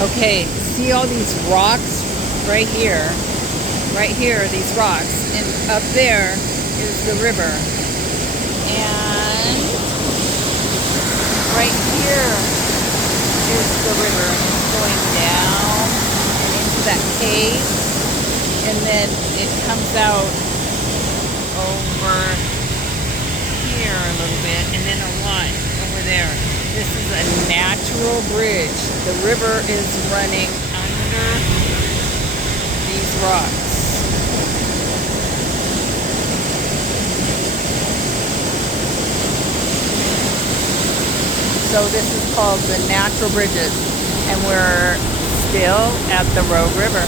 Okay, see all these rocks right here? Right here, these rocks. And up there is the river. And right here is the river. And it's going down and into that cave. And then it comes out over here a little bit. And then a lot over there. This is a natural bridge. The river is running under these rocks. So this is called the Natural Bridges, and we're still at the Rogue River.